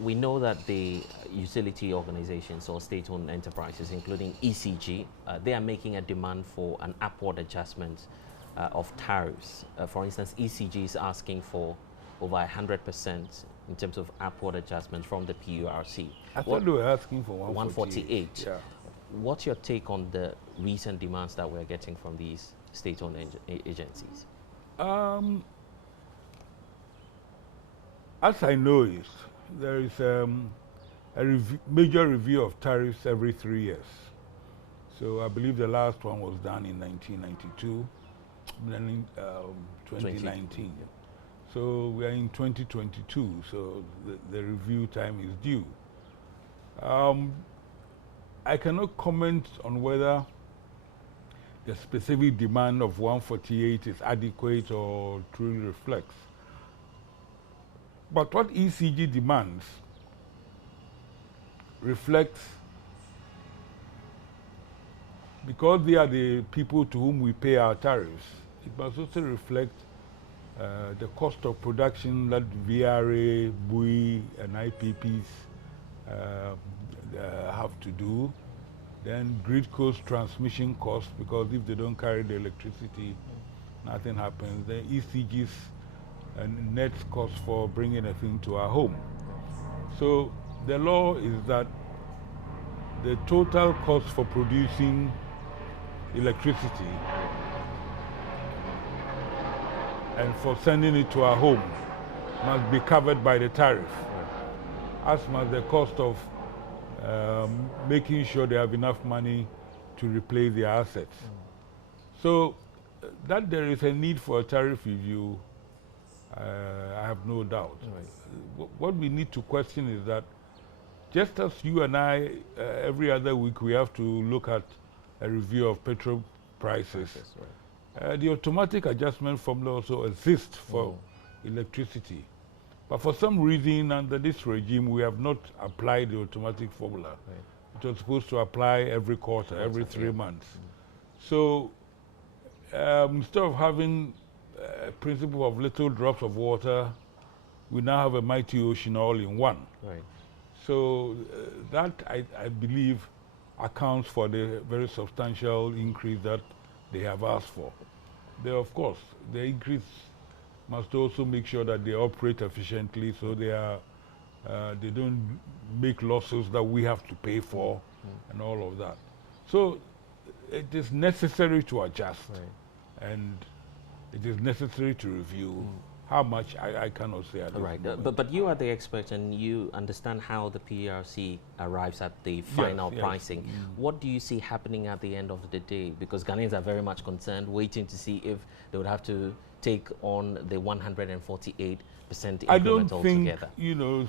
we know that the utility organizations or state-owned enterprises, including ECG, they are making a demand for an upward adjustment of tariffs. For instance, ECG is asking for over 100% in terms of upward adjustment from the PURC. I thought they were asking for 148. Yeah. What's your take on the recent demands that we're getting from these state-owned agencies? As I know it, there is a major review of tariffs every 3 years. So I believe the last one was done in 1992, then in 2019. Yeah. So we are in 2022, so the review time is due. I cannot comment on whether the specific demand of 148 is adequate or truly reflects. But what ECG demands reflects, because they are the people to whom we pay our tariffs, it must also reflect the cost of production that VRA, BUI, and IPPs have to do. Then grid cost transmission costs, because if they don't carry the electricity, nothing happens. Then ECG's net cost for bringing a thing to our home. So the law is that the total cost for producing electricity and for sending it to our home must be covered by the tariff, as must the cost of making sure they have enough money to replace their assets. So that there is a need for a tariff review, I have no doubt. What we need to question is that, just as you and I, every other week, we have to look at a review of petrol prices. The automatic adjustment formula also exists for electricity. But for some reason, under this regime, we have not applied the automatic formula. It was supposed to apply every quarter, every 3 months. So instead of having a principle of little drops of water, we now have a mighty ocean all in one. So that, I believe, accounts for the very substantial increase that they have asked for. They, of course, the increase must also make sure that they operate efficiently, so they don't make losses that we have to pay for and all of that. So it is necessary to adjust, and it is necessary to review. How much, I cannot say at this moment. But you are the expert and you understand how the PRC arrives at the final pricing. What do you see happening at the end of the day? Because Ghanaians are very much concerned, waiting to see if they would have to take on the 148% increment altogether. You know,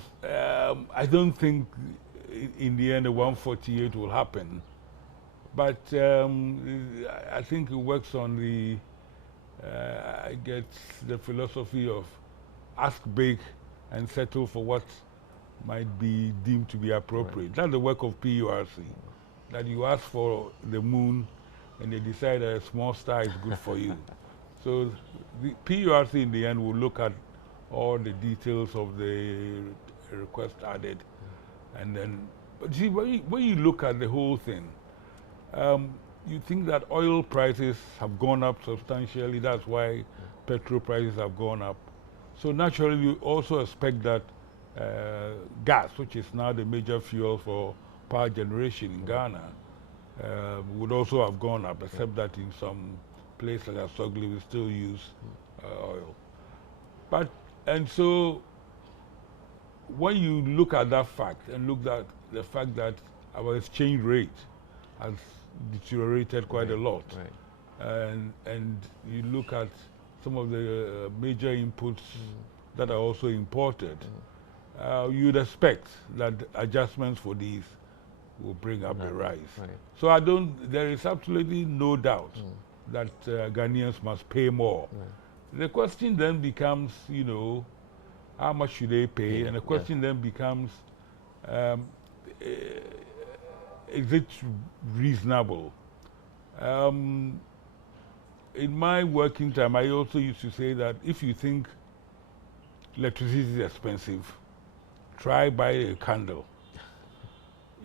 I don't think in the end the 148 will happen. But I think it works on the I get the philosophy of ask big and settle for what might be deemed to be appropriate. That's the work of PURC, that you ask for the moon and they decide that a small star is good for you. So the PURC in the end will look at all the details of the request added. And then, but see, when you look at the whole thing, you think that oil prices have gone up substantially. That's why petrol prices have gone up. So naturally, you also expect that gas, which is now the major fuel for power generation in Ghana, would also have gone up, except that in some places like Asogli, we still use oil. But, and so when you look at that fact and look at the fact that our exchange rate has deteriorated quite a lot, and you look at some of the major inputs that are also imported, you'd expect that adjustments for these will bring up the rise. So there is absolutely no doubt that Ghanaians must pay more. The question then becomes, you know, how much should they pay? And the question then becomes, is it reasonable? In my working time, I also used to say that if you think electricity is expensive, try buy a candle.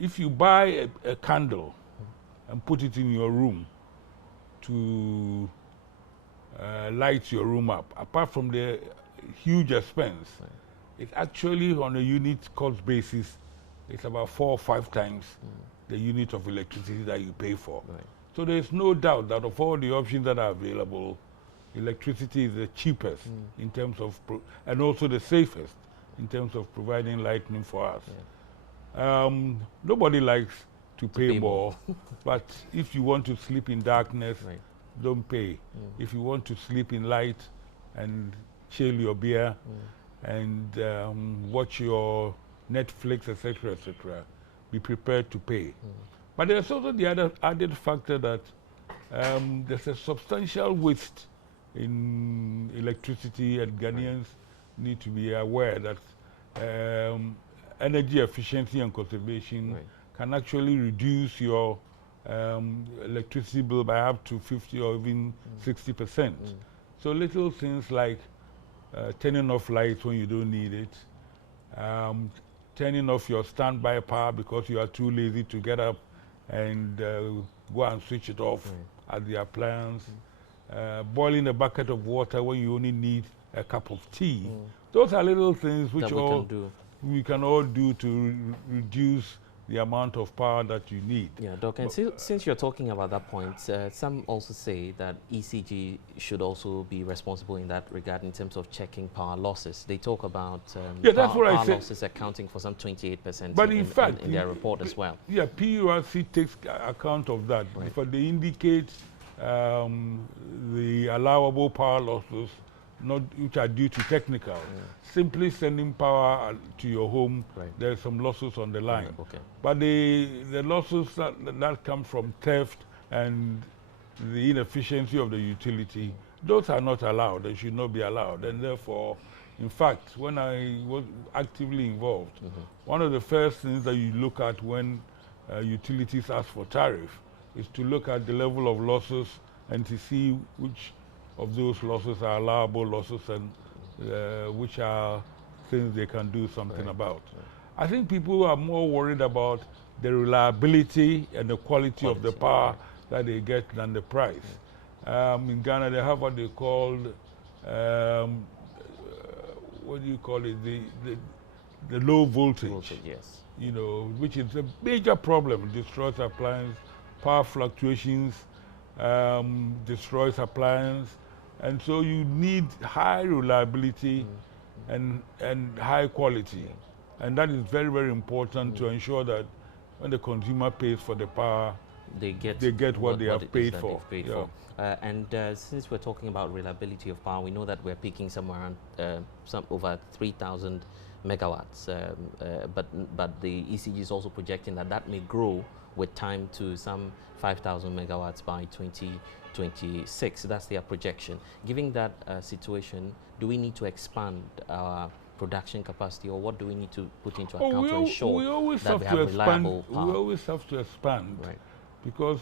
If you buy a candle and put it in your room to light your room up, apart from the huge expense, it's actually on a unit cost basis, it's about 4 or 5 times the unit of electricity that you pay for. So there's no doubt that of all the options that are available, electricity is the cheapest in terms of, and also the safest in terms of providing lighting for us. Nobody likes to pay more, but if you want to sleep in darkness, don't pay. If you want to sleep in light and chill your beer and watch your Netflix, etc., etc., be prepared to pay. But there's also the other added factor that there's a substantial waste in electricity, and Ghanaians need to be aware that energy efficiency and conservation can actually reduce your electricity bill by up to 50 or even 60%. So little things like turning off lights when you don't need it, turning off your standby power because you are too lazy to get up and go and switch it off at the appliance, boiling a bucket of water when you only need a cup of tea. Those are little things which we can all do to reduce the amount of power that you need. Yeah, Doc, and since you're talking about that point, some also say that ECG should also be responsible in that regard in terms of checking power losses. They talk about power losses accounting for some 28% but in fact, in their report as well. Yeah, PURC takes account of that, but they indicate the allowable power losses which are due to technical. Simply sending power to your home, there's some losses on the line. But the losses that come from theft and the inefficiency of the utility, those are not allowed. They should not be allowed. And therefore, in fact, when I was actively involved, one of the first things that you look at when utilities ask for tariff is to look at the level of losses and to see which of those losses are allowable losses and which are things they can do something about. I think people are more worried about the reliability and the quality of the power that they get than the price. In Ghana, they have what they call, what do you call it, the low voltage, you know, which is a major problem. It destroys appliance, power fluctuations, destroys appliance. And so you need high reliability and high quality. And that is very, very important to ensure that when the consumer pays for the power, they get what they have paid for. Since we're talking about reliability of power, we know that we're peaking somewhere around over 3,000 megawatts. But the ECG is also projecting that may grow with time to some 5,000 megawatts by 2026. That's their projection. Given that situation, do we need to expand our production capacity, or what do we need to put into account to ensure that we have reliable power? We always have to expand, because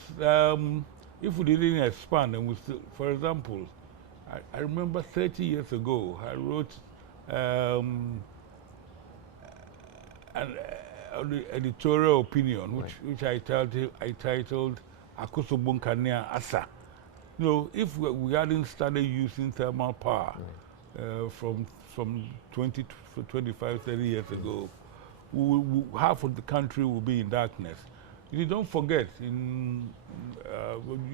if we didn't expand, and we still, for example, I remember 30 years ago, I wrote an editorial opinion, which I titled Akusobunkanea Asa. You know, if we hadn't started using thermal power from 20 to 25, 30 years ago, half of the country will be in darkness. You don't forget, you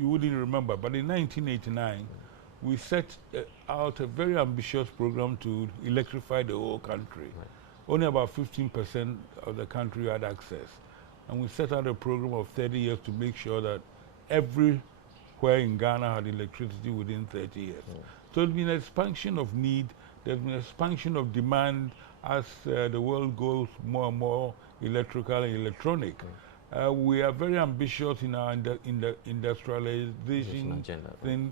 wouldn't remember, but in 1989, we set out a very ambitious program to electrify the whole country. Only about 15% of the country had access. And we set out a program of 30 years to make sure that everywhere in Ghana had electricity within 30 years. So there's been an expansion of need, there's been an expansion of demand as the world goes more and more electrical and electronic. We are very ambitious in our industrialization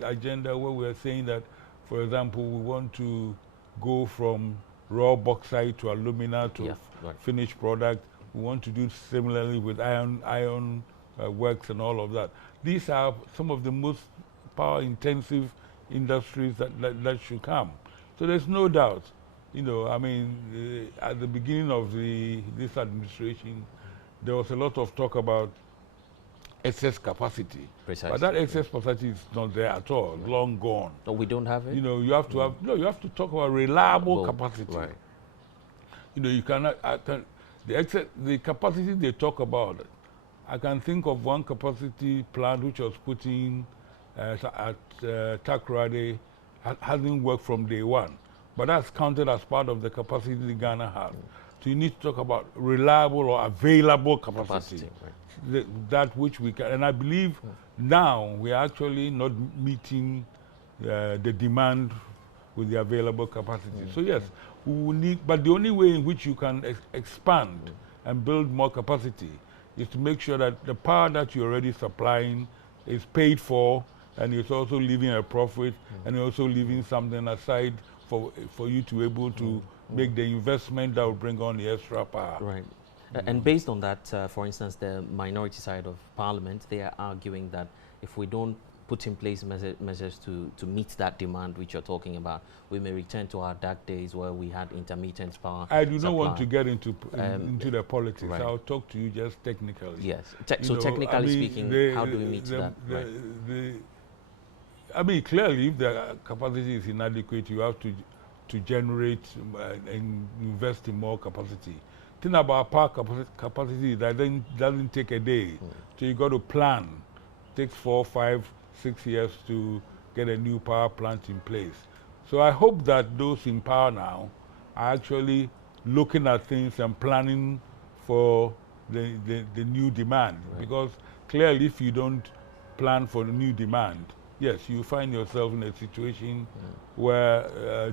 agenda, where we are saying that, for example, we want to go from raw bauxite to alumina to finished product. We want to do similarly with iron works and all of that. These are some of the most power-intensive industries that should come. So there's no doubt You know, I mean, at the beginning of this administration, there was a lot of talk about excess capacity. Precisely. But that excess capacity is not there at all, long gone. No, we don't have it? You know, you have to have, no, you have to talk about reliable capacity. Right. You know, you cannot, the capacity they talk about, I can think of one capacity plant which was put in at Takoradi, hasn't worked from day one. But that's counted as part of the capacity Ghana has. So you need to talk about reliable or available capacity. Right. That which we can, and I believe now we are actually not meeting the demand with the available capacity. So yes, we will need, but the only way in which you can expand and build more capacity is to make sure that the power that you're already supplying is paid for, and it's also leaving a profit, and also leaving something aside for you to be able to make the investment that will bring on the extra power. Right. And based on that, for instance, the minority side of Parliament, they are arguing that if we don't put in place measures to meet that demand which you're talking about, we may return to our dark days where we had intermittent power I do supply. not want to get into the politics. Right. I'll talk to you just technically. Yes. So technically speaking, how do we meet that? I mean, clearly, if the capacity is inadequate, you have to generate and invest in more capacity. Thing about power capacity that doesn't take a day. So you got to plan. It takes 4, 5, 6 years to get a new power plant in place. So I hope that those in power now are actually looking at things and planning for the new demand. Right. Because clearly, if you don't plan for the new demand, yes, you find yourself in a situation where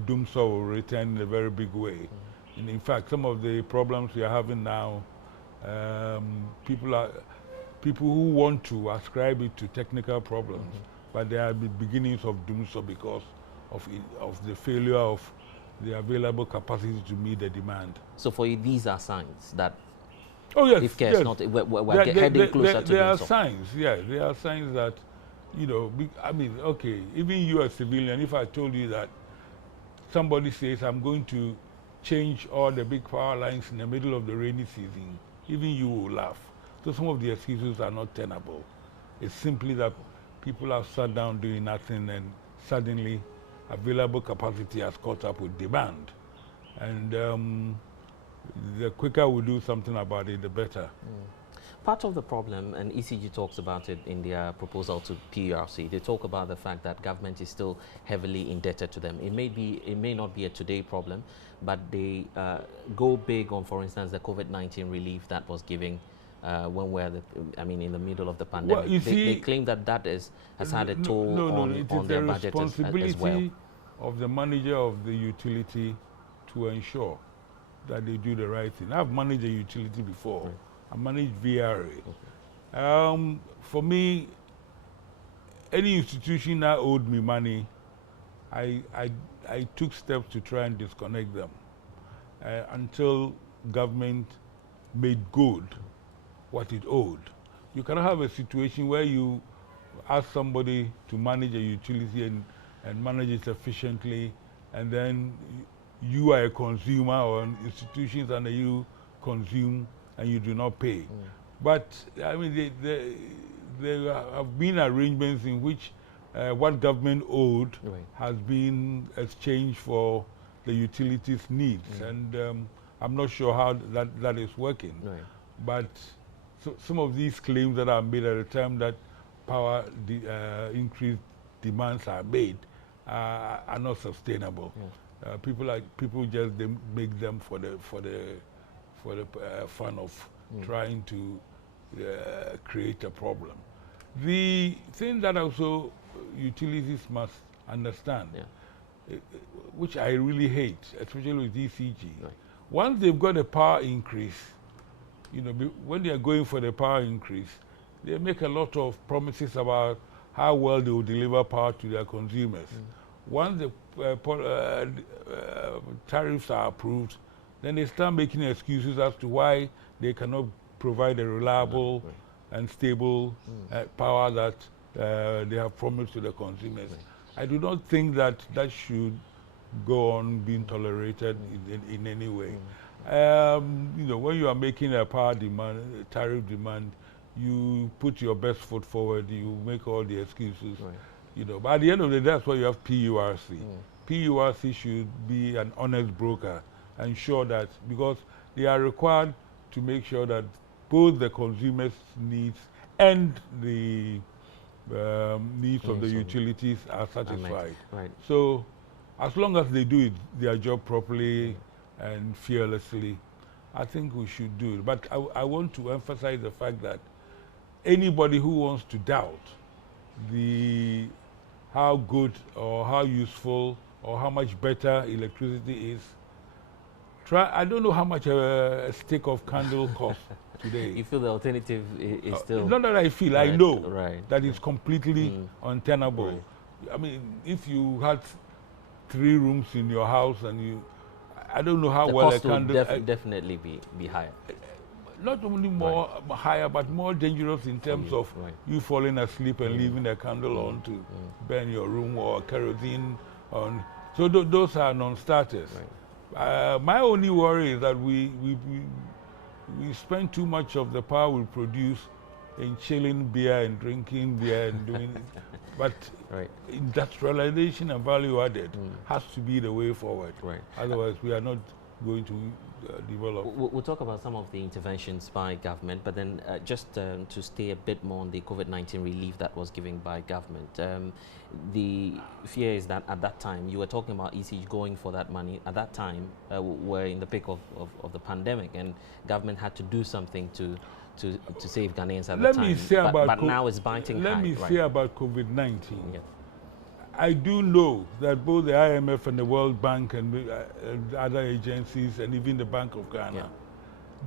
Dumsor will return in a very big way. And in fact, some of the problems we are having now, people who want to ascribe it to technical problems, but they are the beginnings of Dumsor because of the failure of the available capacity to meet the demand. So for you, these are signs that if care is not, we're heading closer to Dumsor. There are signs, yeah, there are signs that, you know, I mean, okay, even you as a civilian, if I told you that somebody says, I'm going to change all the big power lines in the middle of the rainy season, even you will laugh. So some of the excuses are not tenable. It's simply that people have sat down doing nothing, and suddenly available capacity has caught up with demand. And the quicker we do something about it, the better. Part of the problem, and ECG talks about it in their proposal to PRC, they talk about the fact that government is still heavily indebted to them. It may not be a today problem, but they go big on, for instance, the COVID-19 relief that was given when we're in the middle of the pandemic. Well, they claim that has had a toll on their budget as well. It is the responsibility of the manager of the utility to ensure that they do the right thing. I've managed a utility before. Right. I managed VRA. Okay. For me, any institution that owed me money, I took steps to try and disconnect them until government made good what it owed. You cannot have a situation where you ask somebody to manage a utility and manage it efficiently, and then you are a consumer, or institutions under you consume and you do not pay. But I mean, there have been arrangements in which what government owed has been exchanged for the utilities needs, and I'm not sure how that is working. But some of these claims that are made at the time that power increased demands are made are not sustainable. People just make them for the fun of trying to create a problem. The thing that also utilities must understand, which I really hate, especially with ECG, once they've got a power increase, you know, when they are going for the power increase, they make a lot of promises about how well they will deliver power to their consumers. Once the tariffs are approved, then they start making excuses as to why they cannot provide a reliable and stable power that they have promised to the consumers. I do not think that should go on being tolerated in any way. You know, when you are making a power demand, a tariff demand, you put your best foot forward, you make all the excuses, you know. But at the end of the day, that's why you have PURC. PURC should be an honest broker, ensure that, because they are required to make sure that both the consumers' needs and the needs of the utilities are satisfied. So as long as they do their job properly and fearlessly, I think we should do it. But I want to emphasize the fact that anybody who wants to doubt how good or how useful or how much better electricity is, I don't know how much a stick of candle costs today. You feel the alternative is still... Not that I feel, I know that it's completely untenable. I mean, if you had 3 rooms in your house and I don't know how well a candle... The cost will definitely be higher. Not only more higher, but more dangerous in terms of you falling asleep and leaving a candle on to burn your room, or kerosene on. So those are non-starters. My only worry is that we spend too much of the power we produce in chilling beer and drinking beer and doing it. But industrialization and value added has to be the way forward. Otherwise, we are not going to develop. We'll talk about some of the interventions by government, but then just to stay a bit more on the COVID-19 relief that was given by government. The fear is that at that time, you were talking about ECG going for that money. At that time, we're in the peak of the pandemic, and government had to do something to save Ghanaians at the time. But now it's biting high. Let me say about COVID-19. I do know that both the IMF and the World Bank and other agencies and even the Bank of Ghana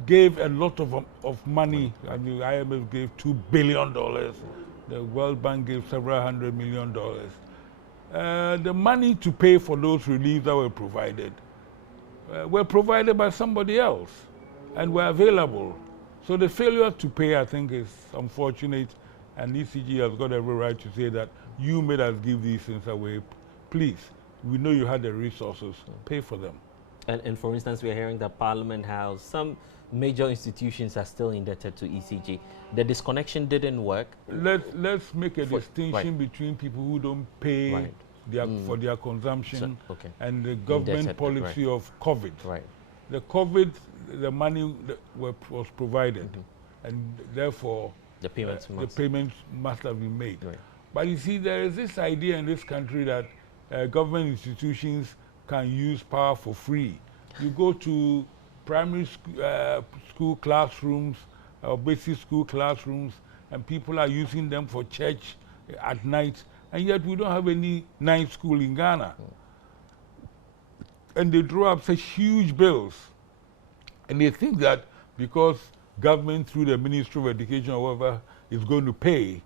gave a lot of money. I mean, the IMF gave $2 billion. The World Bank gave several $100 million. The money to pay for those reliefs that were provided by somebody else and were available. So the failure to pay, I think, is unfortunate, and ECG has got every right to say that you made us give these things away. Please, we know you had the resources, pay for them. And for instance, we are hearing that Parliament House, some major institutions are still indebted to ECG. The disconnection didn't work. Let's make a distinction between people who don't pay for their consumption and the government policy of COVID. The COVID, the money was provided, and therefore the payments must have been made. But you see, there is this idea in this country that government institutions can use power for free. You go to primary school classrooms or basic school classrooms, and people are using them for church at night, and yet we don't have any night school in Ghana. And they draw up such huge bills, and they think that because government through the Ministry of Education or whatever is going to pay,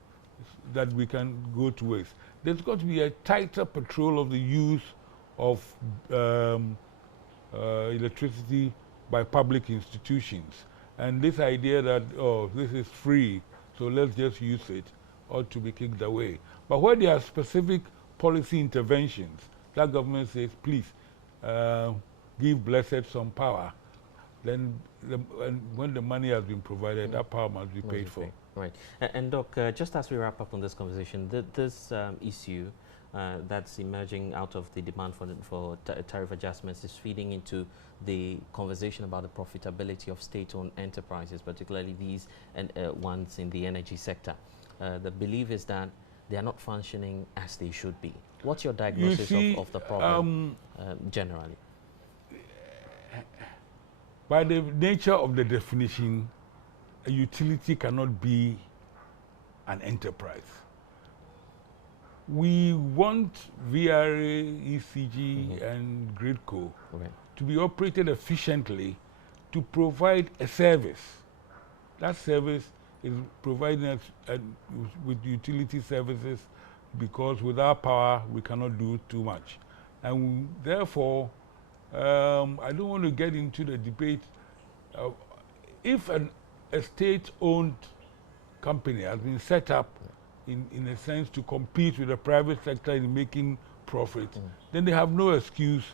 that we can go to waste. There's got to be a tighter patrol of the use of electricity by public institutions. And this idea that, oh, this is free, so let's just use it, ought to be kicked away. But where there are specific policy interventions, that government says, please, give blessed some power, then when the money has been provided, that power must be paid for. And Doc, just as we wrap up on this conversation, this issue that's emerging out of the demand for tariff adjustments is feeding into the conversation about the profitability of state-owned enterprises, particularly these ones in the energy sector. The belief is that they are not functioning as they should be. What's your diagnosis of the problem generally? By the nature of the definition, a utility cannot be an enterprise. We want VRA, ECG, and Gridco to be operated efficiently to provide a service. That service is providing us with utility services, because without power we cannot do too much. And therefore, I don't want to get into the debate. If a state-owned company has been set up in a sense to compete with the private sector in making profit, then they have no excuse.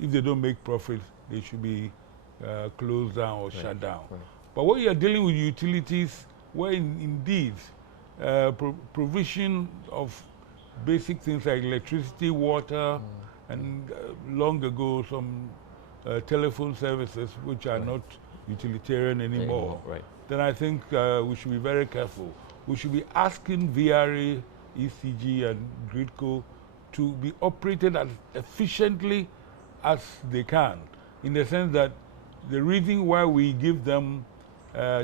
If they don't make profit, they should be closed down or shut down. Right. But when you're dealing with utilities, where indeed provision of basic things like electricity, water, and long ago some telephone services which are not utilitarian anymore, Right. then I think we should be very careful. We should be asking VRA, ECG, and Gridco to be operated as efficiently as they can, in the sense that the reason why we give them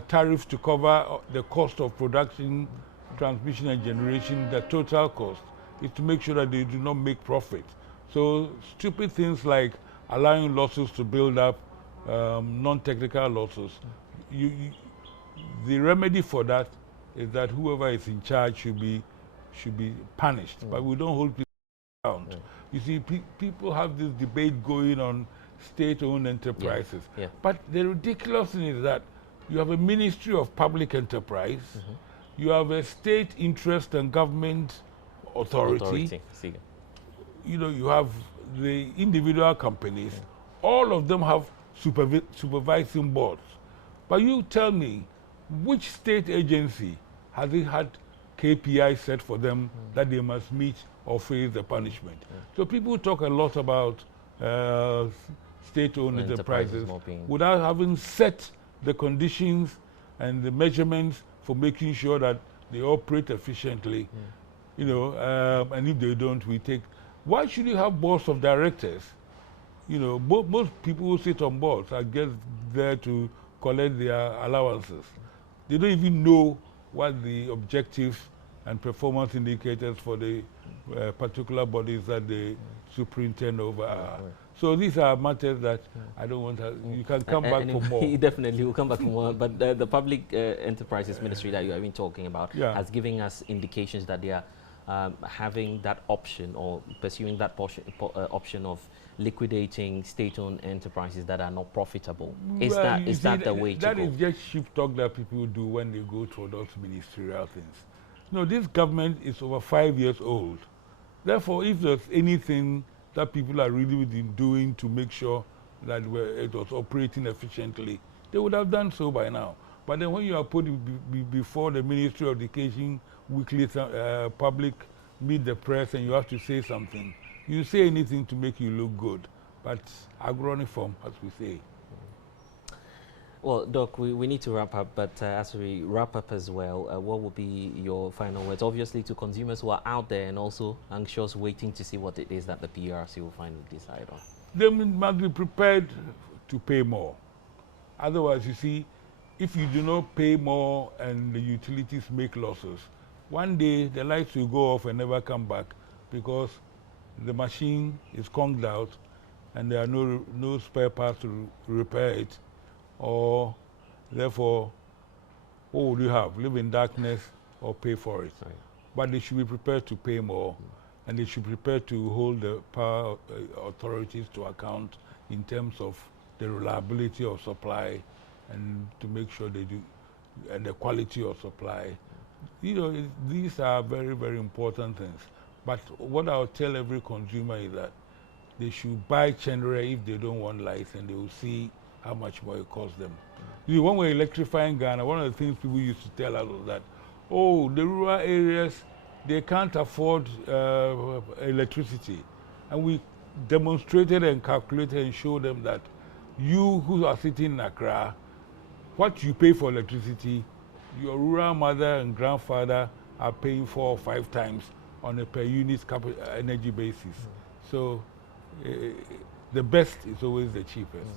tariffs to cover the cost of production, transmission, and generation, the total cost, is to make sure that they do not make profit. So stupid things like allowing losses to build up, non-technical losses, the remedy for that is that whoever is in charge should be punished. But we don't hold people accountable. You see, people have this debate going on state-owned enterprises. But the ridiculous thing is that you have a Ministry of Public Enterprise, you have a state interest and government authority. You know, you have the individual companies. All of them have supervising boards. But you tell me, which state agency has it had KPI set for them that they must meet or face the punishment? So people talk a lot about state-owned enterprises without having set the conditions and the measurements for making sure that they operate efficiently. You know, and if they don't, we take. Why should you have boards of directors? You know, most people who sit on boards are just there to collect their allowances. They don't even know what the objectives and performance indicators for the particular bodies that they superintend over are. So these are matters that I don't want to. You can come back for more. Definitely, we'll come back for more. But the Public Enterprises Ministry that you have been talking about has given us indications that they are having that option or pursuing that option of liquidating state-owned enterprises that are not profitable. Is that the way to go? That is just cheap talk that people do when they go through those ministerial things. No, this government is over 5 years old. Therefore, if there's anything that people are really doing to make sure that it was operating efficiently, they would have done so by now. But then when you are put before the Ministry of Education weekly public meet the press and you have to say something, you say anything to make you look good, but agroniform, as we say. Well, Doc, we need to wrap up, but as we wrap up as well, what will be your final words? Obviously, to consumers who are out there and also anxious, waiting to see what it is that the PRC will finally decide on. They must be prepared to pay more. Otherwise, you see, if you do not pay more and the utilities make losses, one day the lights will go off and never come back because the machine is conked out and there are no spare parts to repair it. Or therefore, what would you have? Live in darkness or pay for it? Right. But they should be prepared to pay more, and they should be prepared to hold the power authorities to account in terms of the reliability of supply and to make sure they do, and the quality of supply. You know, these are very, very important things. But what I'll tell every consumer is that they should buy Chandra if they don't want lights, and they will see how much more it costs them. You see, when we're electrifying Ghana, one of the things people used to tell us was that, oh, the rural areas, they can't afford electricity. And we demonstrated and calculated and showed them that you who are sitting in Accra, what you pay for electricity, your rural mother and grandfather are paying 4 or 5 times on a per unit energy basis. So the best is always the cheapest.